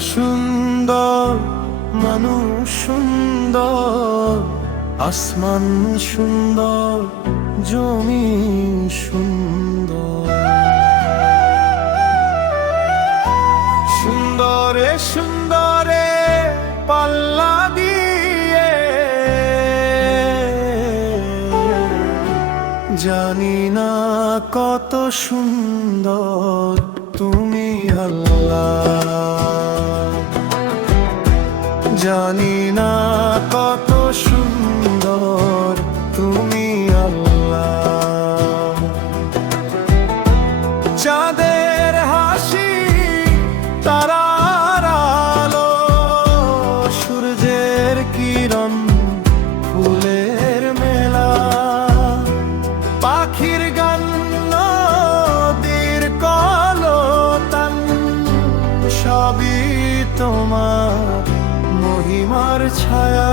সুন্দর, মানুষ সুন্দর, আসমান সুন্দর, জমিন সুন্দর। সুন্দরে সুন্দরে পাল্লা দিয়ে জানি না কত সুন্দর তুমি আল্লাহ, জানি না কত সুন্দর তুমি আল্লাহ। চাঁদের হাসি, তারার আলো, সূর্যের কিরণ, ফুলের মেলা, পাখির গান, নদীর কলতান, সবই তোমার মহিমার ছায়া।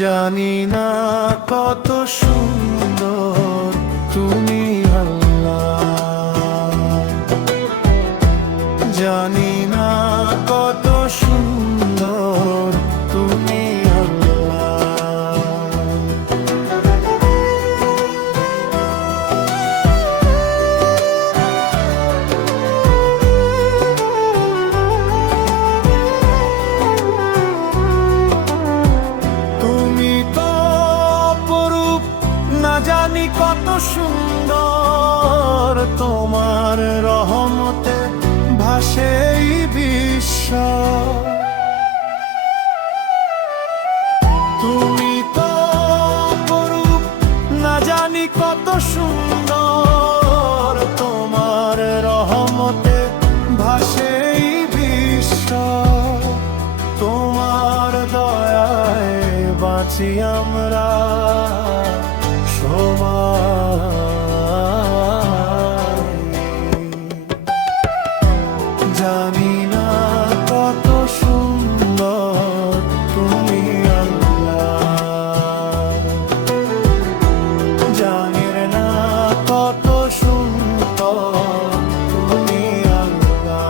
জানি না কত সুন্দর তুমি আল্লাহ, জানি না কত সুন্দর তুমি আল্লাহ। তুমি তো অপরূপ, না জানি কত সুন্দর, তোমার রহমতে ভাসে এই বিশ্ব। তুমি তো অপরূপ, না জানি কত সুন্দর, তোমার রহমতে ভাসে এই বিশ্ব। তোমার দয়ায় বাঁচি আমরা সবাই। জানি না কত সুন্দর তুমি আল্লাহ, জানি না কত সুন্দর তুমি আল্লাহ।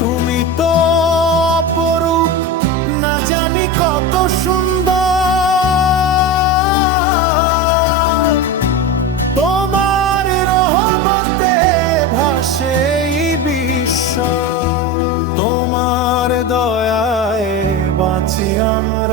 তুমি তো অপরূপ, না জানি কত সুন্দর, তোমার রহমতে ভাসে এই বিশ্ব। তোমার দয়ায় বাঁচি আমরা